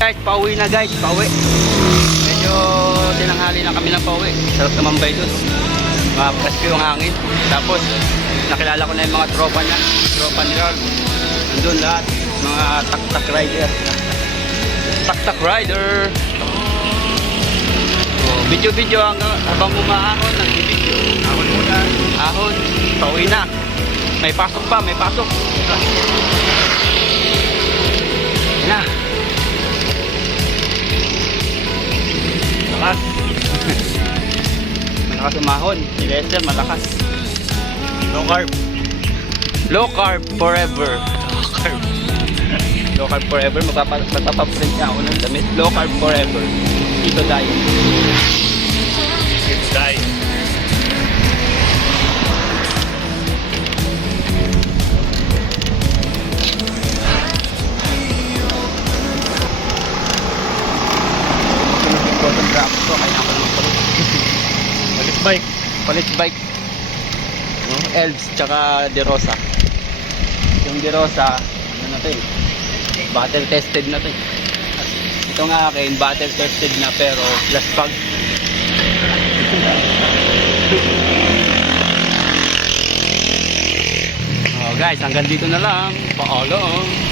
Guys, pauwi na guys, pauwi. Medyo tinanghali na kami ng pauwi. Sarap naman ba doon? Presko yung hangin. Tapos, nakilala ko na yung mga tropa niya. Tropa ni Ralph. Nandun lahat. Mga tak-tak rider. Tak-tak rider. So, video-video habang umaahon. Nag-video. Ahon muna. Ahon. Pauwi na. May pasok pa, may pasok. Na. Malakas. Malakas umahon. Si Lester malakas. Low carb. Low carb forever. Low carb. Low carb forever. Magpapaprint niya ako ng damit. Low carb forever. Ito diet. It's diet. Ko kaya ako naman Palit bike. palit bike, no? Elves tsaka De Rosa. Yung De Rosa ano na to eh, battle tested na to eh. Ito nga akin battle tested na pero last pag oh guys, hanggang dito na lang. Paalam.